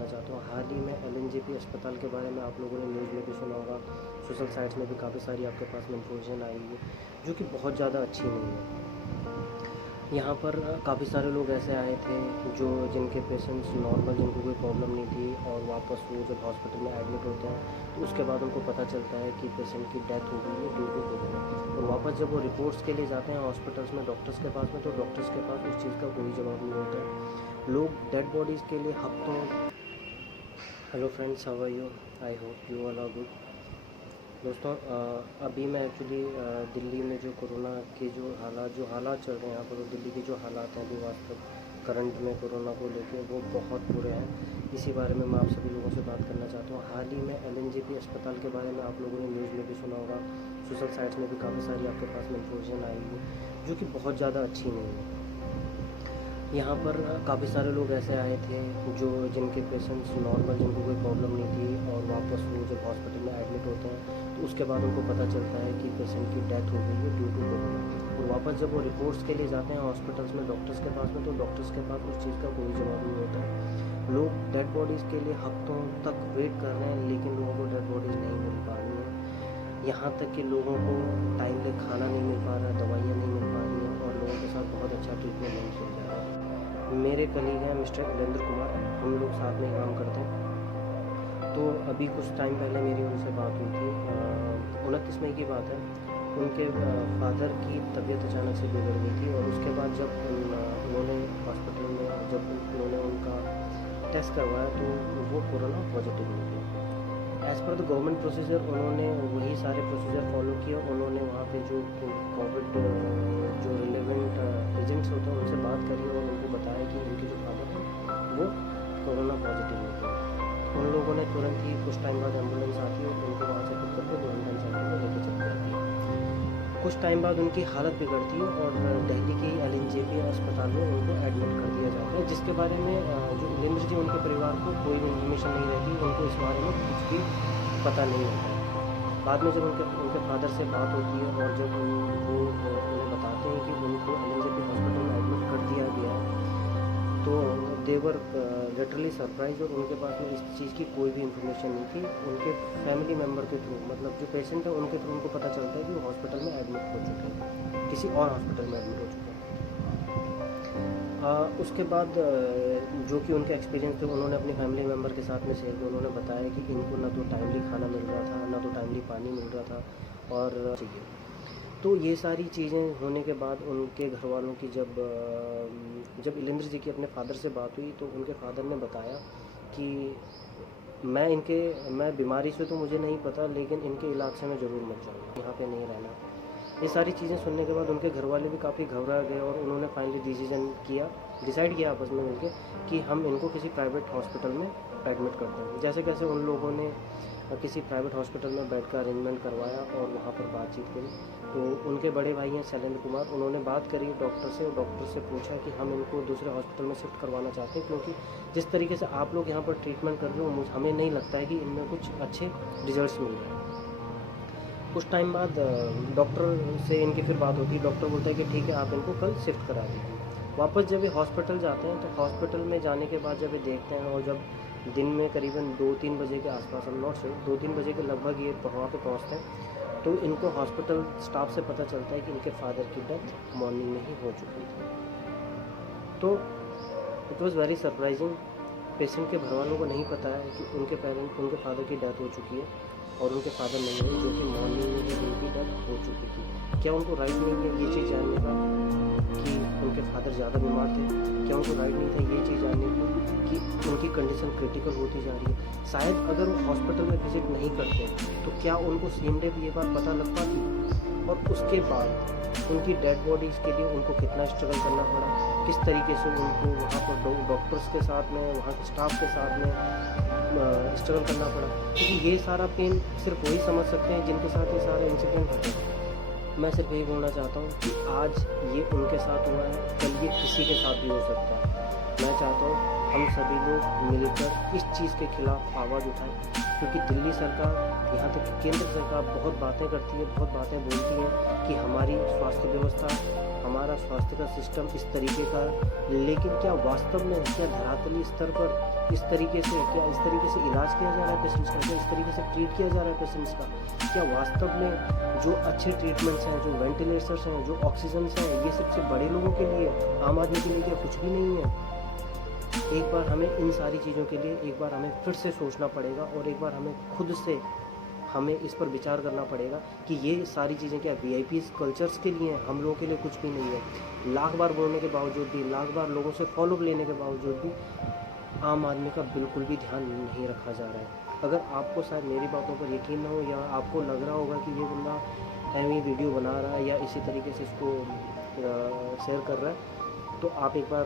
करना चाहता हूँ। हाल ही में एलएनजेपी अस्पताल के बारे में आप लोगों ने न्यूज़ में भी सुना होगा, सोशल साइट्स में भी काफ़ी सारी आपके पास में इन्फॉर्मेशन आई है, जो कि बहुत ज़्यादा अच्छी नहीं है। यहाँ पर काफ़ी सारे लोग ऐसे आए थे जो जिनके पेशेंट्स नॉर्मल, जिनको कोई प्रॉब्लम नहीं थी, और वापस वो जब हॉस्पिटल में एडमिट होते हैं तो उसके बाद उनको पता चलता है कि पेशेंट की डेथ हो गई है ड्यू टू कोरोना। और वापस जब वो रिपोर्ट्स के लिए जाते हैं हॉस्पिटल्स में, डॉक्टर्स के पास में, तो डॉक्टर्स के पास उस चीज़ का कोई जवाब नहीं होता है। लोग डेड बॉडीज़ के लिए हफ्तों। Hello friends, how are you? I hope you all are good. दोस्तों, अभी मैं एक्चुअली दिल्ली में जो कोरोना के जो हालात चल रहे हैं यहाँ पर, दिल्ली के जो हालात हैं अभी वास्तव करंट में कोरोना को लेके, वो बहुत बुरे हैं। इसी बारे में मैं आप सभी लोगों से बात करना चाहता हूँ। हाल ही में एलएनजेपी अस्पताल के बारे में आप लोगों ने न्यूज़ में भी सुना होगा, सोशल साइट्स में भी काफ़ी सारी आपके पास में इन्फॉर्मेशन आई है, जो कि बहुत ज़्यादा अच्छी नहीं है। यहाँ पर काफ़ी सारे लोग ऐसे आए थे जो जिनके पेशेंट्स नॉर्मल, जिनको कोई प्रॉब्लम नहीं थी, और वापस वो जब हॉस्पिटल में एडमिट होते हैं तो उसके बाद उनको पता चलता है कि पेशेंट की डेथ हो गई है ड्यू टू कोरोना। और वापस जब वो रिपोर्ट्स के लिए जाते हैं हॉस्पिटल्स में, डॉक्टर्स के पास में, तो डॉक्टर्स के पास उस चीज़ का कोई जवाब नहीं होता है। लोग डेड बॉडीज़ के लिए हफ्तों तक वेट कर रहे हैं, लेकिन लोगों को डेड बॉडीज़ नहीं मिल पा रही हैं। यहाँ तक कि लोगों को टाइम पे खाना नहीं मिल पा रहा है, दवाइयाँ नहीं मिल पा रही हैं, और लोगों के साथ बहुत अच्छा ट्रीटमेंट नहीं किया जा रहा है। मेरे कलीग हैं मिस्टर इलेंद्र कुमार, हम लोग साथ में काम करते हैं। तो अभी कुछ टाइम पहले मेरी उनसे बात हुई थी, 29 मई की बात है। उनके फादर की तबीयत अचानक से बिगड़ गई थी, और उसके बाद जब उन्होंने हॉस्पिटल में जब उन्होंने उनका टेस्ट करवाया तो वो कोरोना पॉजिटिव निकला। As per the government procedure उन्होंने वही सारे प्रोसीजर फॉलो किए। उन्होंने वहाँ पे जो कोविड जो रिलेवेंट एजेंट्स होते हैं उनसे बात करी, और उनको बताया कि उनके जो फादर हैं वो कोरोना पॉजिटिव निकले। उन लोगों ने तुरंत ही कुछ टाइम बाद एम्बुलेंस आती है, उनको वहाँ से पिक करके क्वारंटाइन सेंटर में लेके चली जाती है। कुछ टाइम बाद उनकी हालत बिगड़ती है और दिल्ली के एलएनजेपी अस्पताल में उनको एडमिट कर दिया जाता है, जिसके बारे में जो इलेंद्र जी, उनके परिवार को कोई भी इन्फॉर्मेशन नहीं रहती, उनको इस बारे में कुछ भी पता नहीं होता है। बाद में जब उनके फादर से बात होती है और जब वो उन्हें बताते हैं कि उनको एलएनजेपी हॉस्पिटल में एडमिट कर दिया गया है, तो देवर लिटरली सरप्राइज, और उनके पास में इस चीज़ की कोई भी इन्फॉर्मेशन नहीं थी। उनके फैमिली मेम्बर के थ्रू, मतलब जो पेशेंट है उनके थ्रू उनको पता चलता है कि वो हॉस्पिटल में एडमिट हो चुके हैं, किसी और हॉस्पिटल में एडमिट हो चुके हैं। उसके बाद जो कि उनके एक्सपीरियंस थे, उन्होंने अपनी फैमिली मेम्बर के साथ में शेयर किया। उन्होंने बताया कि इनको ना तो टाइमली खाना मिल रहा था, ना तो टाइमली पानी मिल रहा था, और चाहिए। तो ये सारी चीज़ें होने के बाद उनके घर वालों की जब इलेंद्र जी की अपने फादर से बात हुई, तो उनके फादर ने बताया कि मैं बीमारी से तो मुझे नहीं पता, लेकिन इनके इलाज से मैं ज़रूर मर जाऊँगा, यहाँ पे नहीं रहना। ये सारी चीज़ें सुनने के बाद उनके घर वाले भी काफ़ी घबरा गए, और उन्होंने फाइनली डिसाइड किया आपस में मिलकर कि हम इनको किसी प्राइवेट हॉस्पिटल में एडमिट करते हैं। जैसे कैसे उन लोगों ने किसी प्राइवेट हॉस्पिटल में बेड का अरेंजमेंट करवाया और वहाँ पर बातचीत करी। तो उनके बड़े भाई हैं शैलेंद्र कुमार, उन्होंने बात करी डॉक्टर से, और डॉक्टर से पूछा कि हम इनको दूसरे हॉस्पिटल में शिफ्ट करवाना चाहते हैं, क्योंकि जिस तरीके से आप लोग यहाँ पर ट्रीटमेंट कर रहे हो, हमें नहीं लगता है कि इनमें कुछ अच्छे रिजल्ट्स मिल रहे हैं। कुछ टाइम बाद डॉक्टर से इनकी फिर बात होती है। डॉक्टर बोलता है कि ठीक है, आप इनको कल शिफ्ट करा दीजिए। वापस जब ये हॉस्पिटल जाते हैं, तो हॉस्पिटल में जाने के बाद जब ये देखते हैं, और जब दिन में करीबन 2-3 बजे के आसपास, हम नॉट श्योर, 2-3 बजे के लगभग ये वहाँ पे पहुँचते हैं, तो इनको हॉस्पिटल स्टाफ से पता चलता है कि इनके फादर की डेथ मॉर्निंग में ही हो चुकी थी। तो it was very surprising. Patient के घर वालों को नहीं पता है कि उनके फादर की डेथ हो चुकी है, और उनके फादर नहीं है, जो कि मॉर्निंग में ही उनकी डेथ हो चुकी थी। क्या उनको राइट नहीं है ये चीज़ जानने का कि उनके फादर ज़्यादा बीमार थे? क्या उनको राइट नहीं था ये चीज़ जानने की कि उनकी कंडीशन क्रिटिकल होती जा रही है? शायद अगर वो हॉस्पिटल में विजिट नहीं करते तो क्या उनको सेम डे ये बात पता लग पाती? और उसके बाद उनकी डेड बॉडीज़ के लिए उनको कितना स्ट्रगल करना पड़ा, किस तरीके से उनको वहाँ पर डॉक्टर्स के साथ में, वहाँ के स्टाफ के साथ में स्ट्रगल करना पड़ा, क्योंकि ये सारा पेन सिर्फ वही समझ सकते हैं जिनके साथ ये सारा इंसिडेंट होता है। मैं सिर्फ यही बोलना चाहता हूँ कि आज ये उनके साथ हुआ है, कल ये किसी के साथ भी हो सकता है। मैं चाहता हूँ हम सभी लोग मिलकर इस चीज़ के खिलाफ आवाज़ उठाएं, क्योंकि दिल्ली सरकार, यहाँ तक कि केंद्र सरकार बहुत बातें करती है, बहुत बातें बोलती हैं कि हमारी स्वास्थ्य व्यवस्था, हमारा स्वास्थ्य का सिस्टम इस तरीके का है, लेकिन क्या वास्तव में, क्या धरातली स्तर पर इस तरीके से इलाज किया जा रहा है पेशेंट्स का, क्या इस तरीके से ट्रीट किया जा रहा है पेशेंट्स का? क्या वास्तव में जो अच्छे ट्रीटमेंट्स हैं, जो वेंटिलेटर्स हैं, जो ऑक्सीजन्स हैं, ये सबसे बड़े लोगों के लिए, आम आदमी के लिए क्या कुछ भी नहीं है? एक बार हमें इन सारी चीज़ों के लिए एक बार हमें फिर से सोचना पड़ेगा, और एक बार हमें खुद से हमें इस पर विचार करना पड़ेगा कि ये सारी चीज़ें क्या वीआईपीज़ कल्चर्स के लिए हैं, हम लोगों के लिए कुछ भी नहीं है। लाख बार बोलने के बावजूद भी, लाख बार लोगों से फॉलोअप लेने के बावजूद भी आम आदमी का बिल्कुल भी ध्यान नहीं रखा जा रहा है। अगर आपको शायद मेरी बातों पर यकीन न हो, या आपको लग रहा होगा कि ये बंदा ऐवी वीडियो बना रहा है या इसी तरीके से इसको शेयर कर रहा है, तो आप एक बार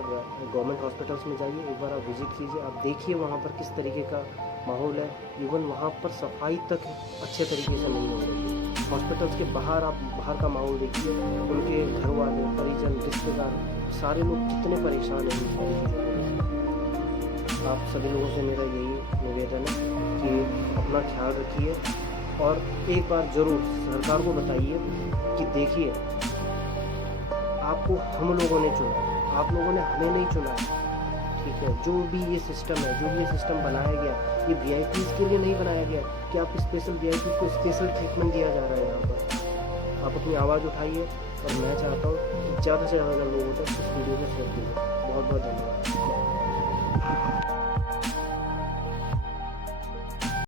गवर्नमेंट हॉस्पिटल्स में जाइए, एक बार आप विज़िट कीजिए, आप देखिए वहाँ पर किस तरीके का माहौल है। इवन वहाँ पर सफाई तक अच्छे तरीके से नहीं हो रही है। हॉस्पिटल्स के बाहर आप बाहर का माहौल देखिए, उनके घर वाले, परिजन, रिश्तेदार, सारे लोग कितने परेशान हैं इन सारी चीज़ों को। आप सभी लोगों से मेरा यही निवेदन है कि अपना ख्याल रखिए, और एक बार ज़रूर सरकार को बताइए कि देखिए, आपको हम लोगों ने चुना, आप लोगों ने हमें नहीं चुना है, ठीक है? जो भी ये सिस्टम है, जो भी ये सिस्टम बनाया गया, ये वीआईपीज़ के लिए नहीं बनाया गया कि आप स्पेशल वीआईपीज़ को स्पेशल ट्रीटमेंट दिया जा रहा है यहाँ पर। आप अपनी आवाज़ उठाइए, और मैं चाहता हूँ कि ज़्यादा से ज़्यादा लोगों तक इस वीडियो को शेयर कीजिए। बहुत बहुत धन्यवाद।